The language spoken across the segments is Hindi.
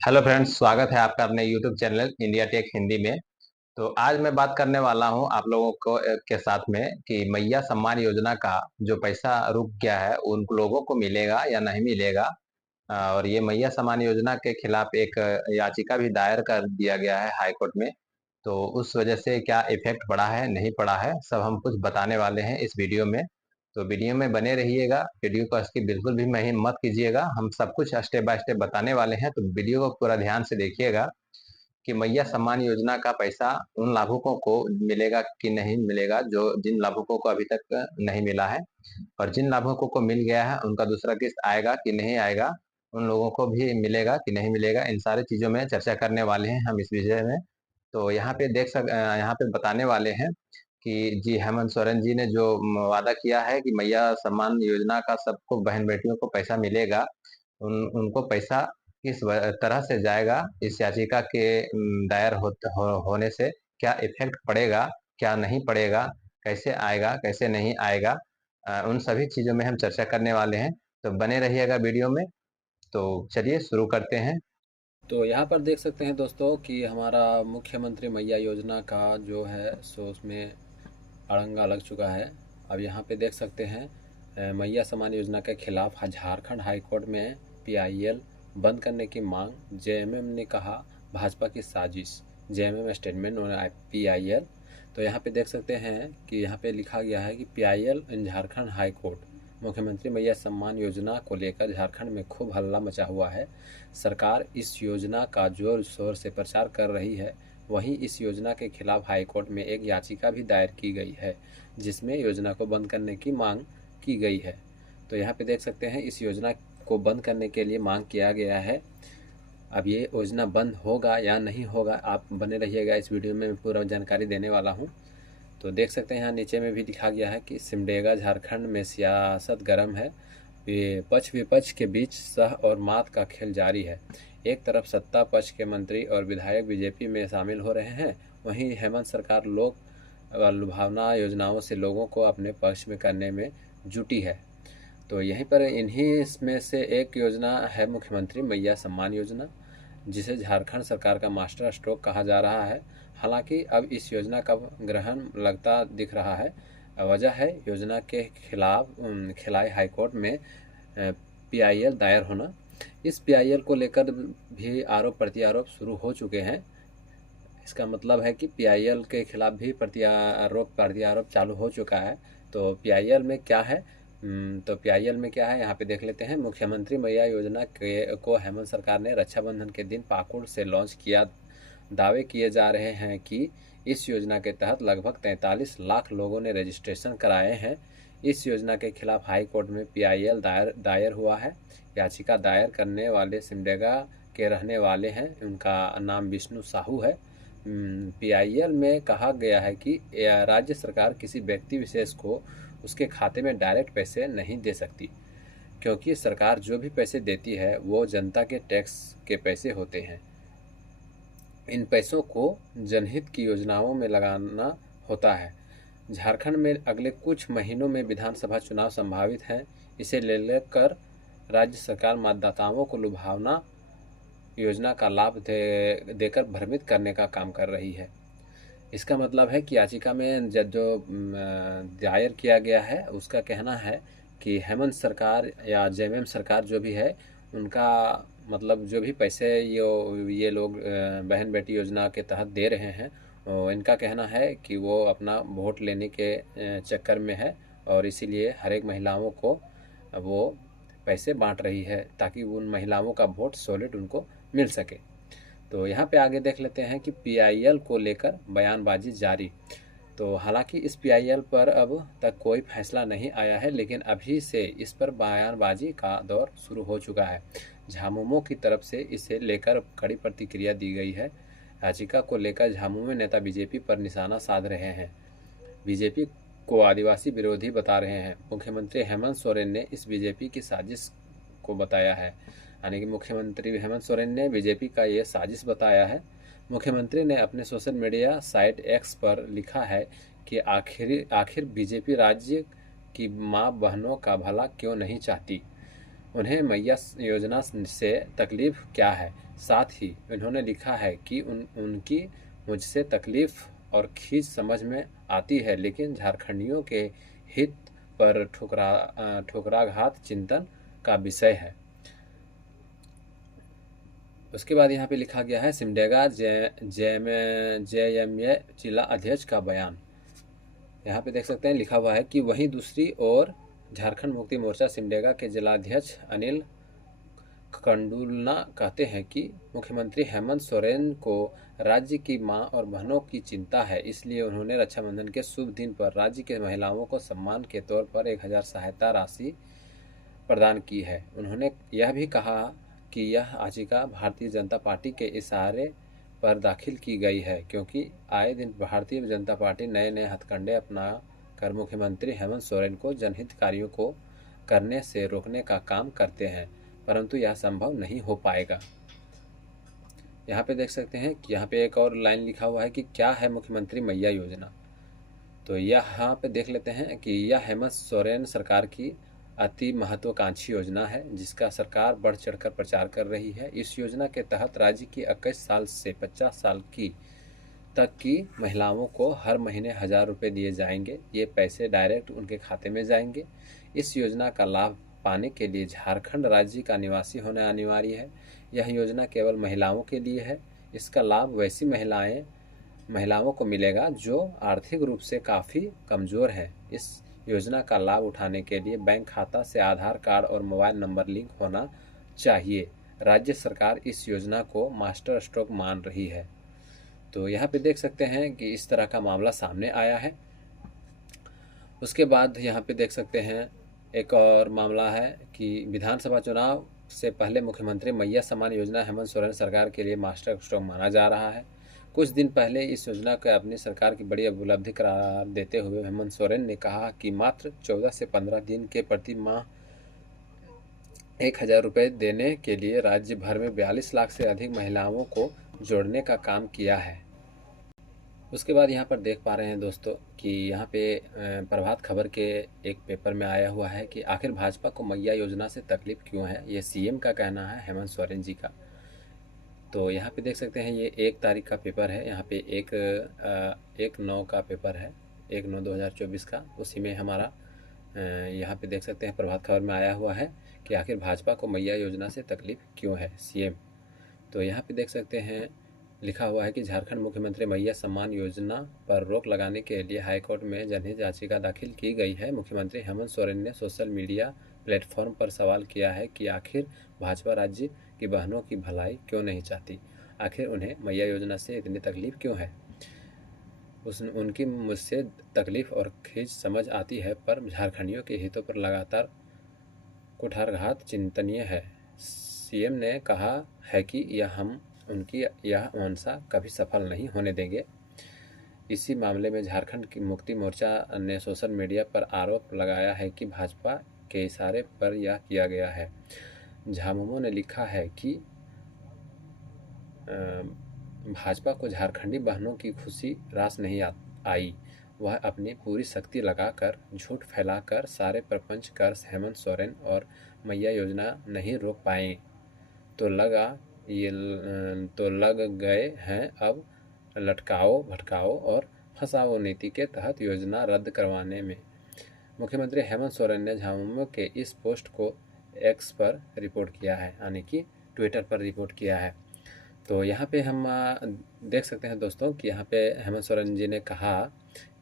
हेलो फ्रेंड्स, स्वागत है आपका अपने YouTube channel India tech Hindi में। तो आज मैं बात करने वाला हूं आप लोगों को के साथ में कि मैया सम्मान योजना का जो पैसा रुक गया है उन लोगों को मिलेगा या नहीं मिलेगा। और ये मैया सम्मान योजना के खिलाफ एक याचिका भी दायर कर दिया गया है हाई कोर्ट में। तो उस वजह से क्या इफेक्ट पड़ा है नहीं पड़ा है सब हम कुछ बताने वाले हैं इस वीडियो में। तो वीडियो में बने रहिएगा, वीडियो को स्किप बिल्कुल भी नहीं मत कीजिएगा, हम सब कुछ स्टेप बाय स्टेप बताने वाले हैं। तो वीडियो को पूरा ध्यान से देखिएगा कि मैया सम्मान योजना का पैसा उन लाभुकों को मिलेगा कि नहीं मिलेगा, जो जिन लाभुकों को अभी तक नहीं मिला है, और जिन लाभुकों को मिल गया है उनका दूसरा किस्त आएगा कि नहीं आएगा, उन लोगों को भी मिलेगा कि नहीं मिलेगा। इन सारी चीजों में चर्चा करने वाले हैं हम इस विषय में। तो यहाँ पे बताने वाले हैं कि जी हेमंत सोरेन जी ने जो वादा किया है कि मैया सम्मान योजना का सबको बहन बेटियों को पैसा मिलेगा, उनको पैसा किस तरह से जाएगा, इस याचिका के दायर होने से क्या इफेक्ट पड़ेगा, क्या नहीं पड़ेगा, कैसे आएगा कैसे नहीं आएगा, उन सभी चीजों में हम चर्चा करने वाले हैं। तो बने रहिएगा वीडियो में। तो चलिए शुरू करते हैं। तो यहाँ पर देख सकते हैं दोस्तों कि हमारा मुख्यमंत्री मैया योजना का जो है सो उसमें अड़ंगा लग चुका है। अब यहाँ पे देख सकते हैं मैया सम्मान योजना के खिलाफ झारखंड हाई कोर्ट में पीआईएल बंद करने की मांग। जेएमएम ने कहा भाजपा की साजिश। JMM statement on PIL. तो यहाँ पे देख सकते हैं कि यहाँ पे लिखा गया है कि पीआईएल इन झारखंड हाई कोर्ट। मुख्यमंत्री मैया सम्मान योजना को लेकर झारखंड में खूब हल्ला मचा हुआ है। सरकार इस योजना का जोर शोर से प्रचार कर रही है। वहीं इस योजना के खिलाफ हाईकोर्ट में एक याचिका भी दायर की गई है, जिसमें योजना को बंद करने की मांग की गई है। तो यहाँ पे देख सकते हैं इस योजना को बंद करने के लिए मांग किया गया है। अब ये योजना बंद होगा या नहीं होगा, आप बने रहिएगा, इस वीडियो में मैं पूरा जानकारी देने वाला हूँ। तो देख सकते हैं यहाँ नीचे में भी लिखा गया है कि सिमडेगा झारखंड में सियासत गर्म है। पक्ष विपक्ष के बीच सह और मात का खेल जारी है। एक तरफ सत्ता पक्ष के मंत्री और विधायक बीजेपी में शामिल हो रहे हैं, वहीं हेमंत सरकार लोक लुभावना योजनाओं से लोगों को अपने पक्ष में करने में जुटी है। तो यहीं पर इन्हीं इसमें से एक योजना है मुख्यमंत्री मैया सम्मान योजना, जिसे झारखंड सरकार का मास्टर स्ट्रोक कहा जा रहा है। हालांकि अब इस योजना का ग्रहण लगता दिख रहा है। वजह है योजना के खिलाफ खिलाई हाईकोर्ट में पीआईएल दायर होना। इस पीआईएल को लेकर भी आरोप प्रत्यारोप शुरू हो चुके हैं। इसका मतलब है कि पीआईएल के खिलाफ भी प्रत्यारोप चालू हो चुका है। तो पीआईएल में क्या है, तो पीआईएल में क्या है यहाँ पे देख लेते हैं। मुख्यमंत्री मैया योजना के को हेमंत सरकार ने रक्षाबंधन के दिन पाकुड़ से लॉन्च किया। दावे किए जा रहे हैं कि इस योजना के तहत लगभग 43 लाख लोगों ने रजिस्ट्रेशन कराए हैं। इस योजना के खिलाफ हाई कोर्ट में पीआईएल दायर हुआ है। याचिका दायर करने वाले सिमडेगा के रहने वाले हैं। उनका नाम विष्णु साहू है। पीआईएल में कहा गया है कि राज्य सरकार किसी व्यक्ति विशेष को उसके खाते में डायरेक्ट पैसे नहीं दे सकती, क्योंकि सरकार जो भी पैसे देती है वो जनता के टैक्स के पैसे होते हैं। इन पैसों को जनहित की योजनाओं में लगाना होता है। झारखंड में अगले कुछ महीनों में विधानसभा चुनाव संभावित हैं। इसे लेकर राज्य सरकार मतदाताओं को लुभावना योजना का लाभ देकर भ्रमित करने का काम कर रही है। इसका मतलब है कि याचिका में जो दायर किया गया है उसका कहना है कि हेमंत सरकार या जेएमएम सरकार जो भी है, उनका मतलब जो भी पैसे ये लोग बहन बेटी योजना के तहत दे रहे हैं, इनका कहना है कि वो अपना वोट लेने के चक्कर में है, और इसीलिए हर एक महिलाओं को वो पैसे बांट रही है ताकि उन महिलाओं का वोट सॉलिड उनको मिल सके। तो यहाँ पे आगे देख लेते हैं कि पीआईएल को लेकर बयानबाजी जारी। तो हालांकि इस पीआईएल पर अब तक कोई फैसला नहीं आया है, लेकिन अभी से इस पर बयानबाजी का दौर शुरू हो चुका है। झामुमो की तरफ से इसे लेकर कड़ी प्रतिक्रिया दी गई है। याचिका को लेकर झामुमो नेता बीजेपी पर निशाना साध रहे हैं, बीजेपी को आदिवासी विरोधी बता रहे हैं। मुख्यमंत्री हेमंत सोरेन ने इस बीजेपी की साजिश को बताया है, यानी कि मुख्यमंत्री हेमंत सोरेन ने बीजेपी का ये साजिश बताया है। मुख्यमंत्री ने अपने सोशल मीडिया साइट एक्स पर लिखा है कि आखिर बीजेपी राज्य की मां बहनों का भला क्यों नहीं चाहती। उन्हें मैया योजना से तकलीफ़ क्या है। साथ ही उन्होंने लिखा है कि उनकी मुझसे तकलीफ़ और खींच समझ में आती है, लेकिन झारखंडियों के हित पर ठुकराघात चिंतन का विषय है। उसके बाद यहाँ पे लिखा गया है सिमडेगा जेएमए जिला अध्यक्ष का बयान। यहाँ पे देख सकते हैं लिखा हुआ है कि वहीं दूसरी ओर झारखंड मुक्ति मोर्चा सिमडेगा के जिलाध्यक्ष अनिल कंडुलना कहते हैं कि मुख्यमंत्री हेमंत सोरेन को राज्य की मां और बहनों की चिंता है, इसलिए उन्होंने रक्षाबंधन के शुभ दिन पर राज्य के महिलाओं को सम्मान के तौर पर 1000 सहायता राशि प्रदान की है। उन्होंने यह भी कहा कि यह याचिका भारतीय जनता पार्टी के इशारे पर दाखिल की गई है, क्योंकि आए दिन भारतीय जनता पार्टी नए नए हथकंडे अपना कर मुख्यमंत्री हेमंत सोरेन को जनहित कार्यों को करने से रोकने का काम करते हैं, परंतु यह संभव नहीं हो पाएगा। यहाँ पे देख सकते हैं कि यहाँ पे एक और लाइन लिखा हुआ है कि क्या है मुख्यमंत्री मैया योजना। तो यहाँ पे देख लेते हैं कि यह हेमंत सोरेन सरकार की अति महत्वाकांक्षी योजना है, जिसका सरकार बढ़ चढ़कर प्रचार कर रही है। इस योजना के तहत राज्य की 21 साल से 50 साल की तक की महिलाओं को हर महीने 1000 रुपये दिए जाएंगे। ये पैसे डायरेक्ट उनके खाते में जाएंगे। इस योजना का लाभ पाने के लिए झारखंड राज्य का निवासी होना अनिवार्य है। यह योजना केवल महिलाओं के लिए है। इसका लाभ वैसी महिलाओं को मिलेगा जो आर्थिक रूप से काफ़ी कमज़ोर हैं। इस योजना का लाभ उठाने के लिए बैंक खाता से आधार कार्ड और मोबाइल नंबर लिंक होना चाहिए। राज्य सरकार इस योजना को मास्टर स्ट्रोक मान रही है। तो यहाँ पे देख सकते हैं कि इस तरह का मामला सामने आया है। उसके बाद यहाँ पे देख सकते हैं एक और मामला है कि विधानसभा चुनाव से पहले मुख्यमंत्री मैया सम्मान योजना हेमंत सोरेन सरकार के लिए मास्टर स्ट्रोक माना जा रहा है। कुछ दिन पहले इस योजना को अपनी सरकार की बड़ी उपलब्धि करार देते हुए हेमंत सोरेन ने कहा कि मात्र 14 से 15 दिन के प्रति माह 1000 रुपये देने के लिए राज्य भर में 42 लाख से अधिक महिलाओं को जोड़ने का काम किया है। उसके बाद यहाँ पर देख पा रहे हैं दोस्तों कि यहाँ पे प्रभात खबर के एक पेपर में आया हुआ है कि आखिर भाजपा को मैया योजना से तकलीफ क्यों है। ये सीएम का कहना है, हेमंत सोरेन जी का। तो यहाँ पे देख सकते हैं ये 1 तारीख का पेपर है। यहाँ पे एक 9 का पेपर है, 1/9/2024 का। उसी में हमारा यहाँ पे देख सकते हैं प्रभात खबर में आया हुआ है कि आखिर भाजपा को मैया योजना से तकलीफ क्यों है, सीएम। तो यहाँ पे देख सकते हैं लिखा हुआ है कि झारखंड मुख्यमंत्री मैया सम्मान योजना पर रोक लगाने के लिए हाईकोर्ट में जनहित याचिका दाखिल की गई है। मुख्यमंत्री हेमंत सोरेन ने सोशल मीडिया प्लेटफॉर्म पर सवाल किया है कि आखिर भाजपा राज्य की बहनों की भलाई क्यों नहीं चाहती, आखिर उन्हें मैया योजना से इतनी तकलीफ क्यों है। उनकी मुझसे तकलीफ और खींच समझ आती है, पर झारखंडियों के हितों पर लगातार कुठारघात चिंतनीय है। सीएम ने कहा है कि हम उनकी यह मंशा कभी सफल नहीं होने देंगे। इसी मामले में झारखंड की मुक्ति मोर्चा ने सोशल मीडिया पर आरोप लगाया है कि भाजपा के इशारे पर यह किया गया है। झामुमो ने लिखा है कि भाजपा को झारखंडी बहनों की खुशी रास नहीं आई। वह अपनी पूरी शक्ति लगाकर झूठ फैलाकर सारे प्रपंच कर हेमंत सोरेन और मैया योजना नहीं रोक पाए, तो लग गए हैं अब लटकाओ भटकाओ और फंसाओ नीति के तहत योजना रद्द करवाने में। मुख्यमंत्री हेमंत सोरेन ने झामुमो के इस पोस्ट को एक्स पर रिपोर्ट किया है, यानी कि ट्विटर पर रिपोर्ट किया है। तो यहाँ पे हम देख सकते हैं दोस्तों कि यहाँ पे हेमंत सोरेन जी ने कहा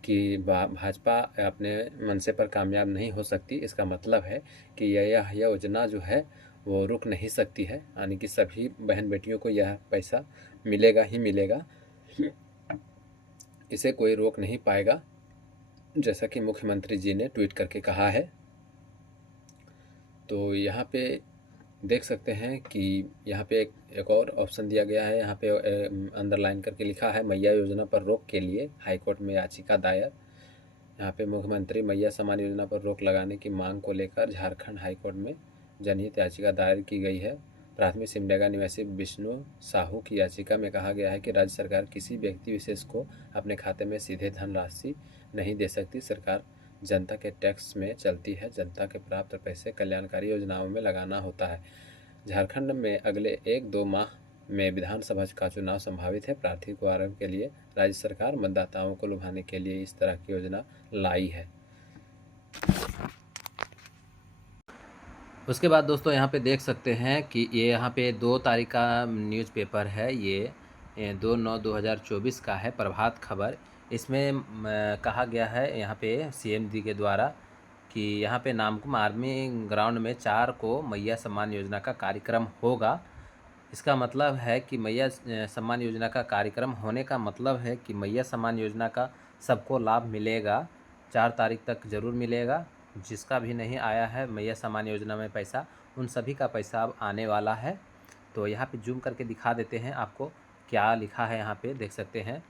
कि भाजपा अपने मनसे पर कामयाब नहीं हो सकती। इसका मतलब है कि यह योजना जो है वो रुक नहीं सकती है, यानी कि सभी बहन बेटियों को यह पैसा मिलेगा ही मिलेगा, इसे कोई रोक नहीं पाएगा, जैसा कि मुख्यमंत्री जी ने ट्वीट करके कहा है। तो यहाँ पे देख सकते हैं कि यहाँ पे एक और ऑप्शन दिया गया है। यहाँ पे अंडरलाइन करके लिखा है मैया योजना पर रोक के लिए हाईकोर्ट में याचिका दायर। यहाँ पे मुख्यमंत्री मैया सम्मान योजना पर रोक लगाने की मांग को लेकर झारखंड हाईकोर्ट में जनहित याचिका दायर की गई है। प्राथमिक सिमडेगा निवासी विष्णु साहू की याचिका में कहा गया है कि राज्य सरकार किसी व्यक्ति विशेष को अपने खाते में सीधे धनराशि नहीं दे सकती। सरकार जनता के टैक्स में चलती है। जनता के प्राप्त पैसे कल्याणकारी योजनाओं में लगाना होता है। झारखंड में अगले 1-2 माह में विधानसभा का चुनाव संभावित है। प्रार्थी को आरंभ के लिए राज्य सरकार मतदाताओं को लुभाने के लिए इस तरह की योजना लाई है। उसके बाद दोस्तों यहाँ पे देख सकते हैं कि ये यहाँ पे 2 तारीख का न्यूज़पेपर है। ये 2/9/2024 का है, प्रभात खबर। इसमें कहा गया है यहाँ पे सीएम जी के द्वारा कि यहाँ पे नामकुम आर्मी ग्राउंड में 4 को मैया सम्मान योजना का कार्यक्रम होगा। इसका मतलब है कि मैया सम्मान योजना का कार्यक्रम होने का मतलब है कि मैया सम्मान योजना का सबको लाभ मिलेगा। 4 तारीख तक ज़रूर मिलेगा। जिसका भी नहीं आया है मैया सम्मान योजना में पैसा, उन सभी का पैसा अब आने वाला है। तो यहाँ पे जूम करके दिखा देते हैं आपको क्या लिखा है। यहाँ पे देख सकते हैं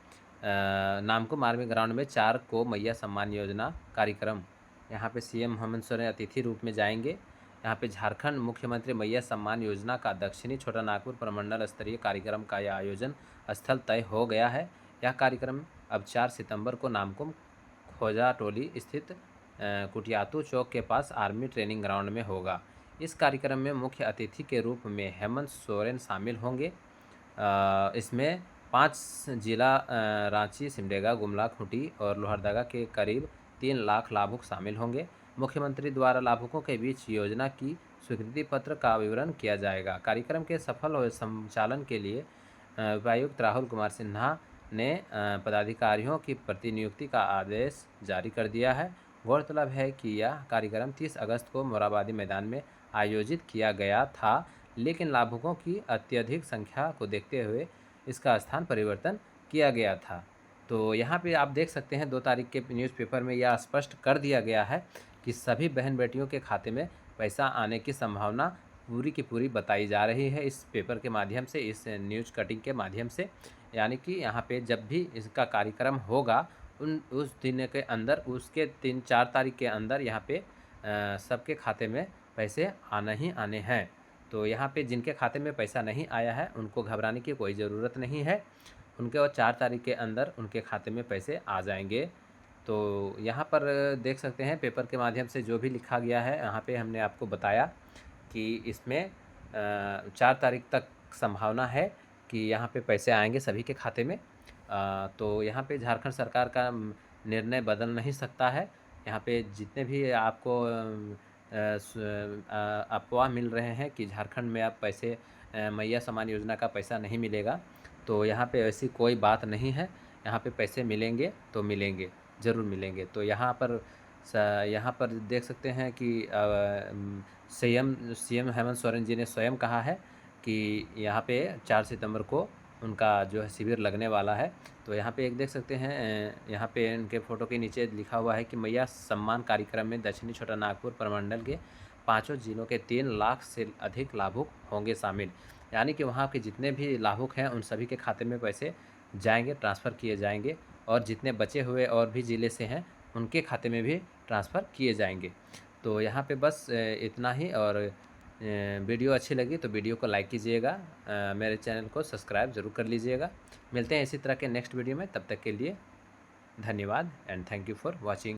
नामकुम आर्मी ग्राउंड में 4 को मैया सम्मान योजना कार्यक्रम। यहाँ पे सीएम हेमंत सोरेन अतिथि रूप में जाएंगे। यहाँ पे झारखंड मुख्यमंत्री मैया सम्मान योजना का दक्षिणी छोटा नागपुर प्रमंडल स्तरीय कार्यक्रम का यह आयोजन स्थल तय हो गया है। यह कार्यक्रम अब 4 सितंबर को नामकुम खोजा टोली स्थित कुटियातू चौक के पास आर्मी ट्रेनिंग ग्राउंड में होगा। इस कार्यक्रम में मुख्य अतिथि के रूप में हेमंत सोरेन शामिल होंगे। इसमें 5 जिला रांची, सिमडेगा, गुमला, खूंटी और लोहरदगा के करीब 3 लाख लाभुक शामिल होंगे। मुख्यमंत्री द्वारा लाभुकों के बीच योजना की स्वीकृति पत्र का विवरण किया जाएगा। कार्यक्रम के सफल संचालन के लिए उपायुक्त राहुल कुमार सिन्हा ने पदाधिकारियों की प्रतिनियुक्ति का आदेश जारी कर दिया है। गौरतलब है कि यह कार्यक्रम 30 अगस्त को मोराबादी मैदान में आयोजित किया गया था, लेकिन लाभुकों की अत्यधिक संख्या को देखते हुए इसका स्थान परिवर्तन किया गया था। तो यहाँ पे आप देख सकते हैं 2 तारीख के न्यूज़पेपर में यह स्पष्ट कर दिया गया है कि सभी बहन बेटियों के खाते में पैसा आने की संभावना पूरी की पूरी बताई जा रही है इस पेपर के माध्यम से, इस न्यूज़ कटिंग के माध्यम से। यानी कि यहाँ पे जब भी इसका कार्यक्रम होगा उस दिन के अंदर, उसके 3-4 तारीख के अंदर यहाँ पे सबके खाते में पैसे आना ही आने हैं। तो यहाँ पे जिनके खाते में पैसा नहीं आया है उनको घबराने की कोई ज़रूरत नहीं है। उनके और 4 तारीख के अंदर उनके खाते में पैसे आ जाएंगे। तो यहाँ पर देख सकते हैं पेपर के माध्यम से जो भी लिखा गया है, यहाँ पे हमने आपको बताया कि इसमें 4 तारीख तक संभावना है कि यहाँ पे पैसे आएंगे सभी के खाते में। तो यहाँ पे झारखंड सरकार का निर्णय बदल नहीं सकता है। यहाँ पे जितने भी आपको अफवाह मिल रहे हैं कि झारखंड में अब पैसे मैया सम्मान योजना का पैसा नहीं मिलेगा, तो यहाँ पे ऐसी कोई बात नहीं है। यहाँ पे पैसे मिलेंगे तो मिलेंगे, ज़रूर मिलेंगे। तो यहाँ पर देख सकते हैं कि सीएम हेमंत सोरेन जी ने स्वयं कहा है कि यहाँ पे 4 सितंबर को उनका जो है शिविर लगने वाला है। तो यहाँ पे एक देख सकते हैं, यहाँ पे इनके फ़ोटो के नीचे लिखा हुआ है कि मैया सम्मान कार्यक्रम में दक्षिणी छोटा नागपुर प्रमंडल के 5 जिलों के 3 लाख से अधिक लाभुक होंगे शामिल। यानी कि वहाँ के जितने भी लाभुक हैं उन सभी के खाते में पैसे जाएंगे, ट्रांसफ़र किए जाएंगे, और जितने बचे हुए और भी ज़िले से हैं उनके खाते में भी ट्रांसफ़र किए जाएंगे। तो यहाँ पे बस इतना ही। और वीडियो अच्छी लगी तो वीडियो को लाइक कीजिएगा, मेरे चैनल को सब्सक्राइब ज़रूर कर लीजिएगा। मिलते हैं इसी तरह के नेक्स्ट वीडियो में, तब तक के लिए धन्यवाद and thank you for watching.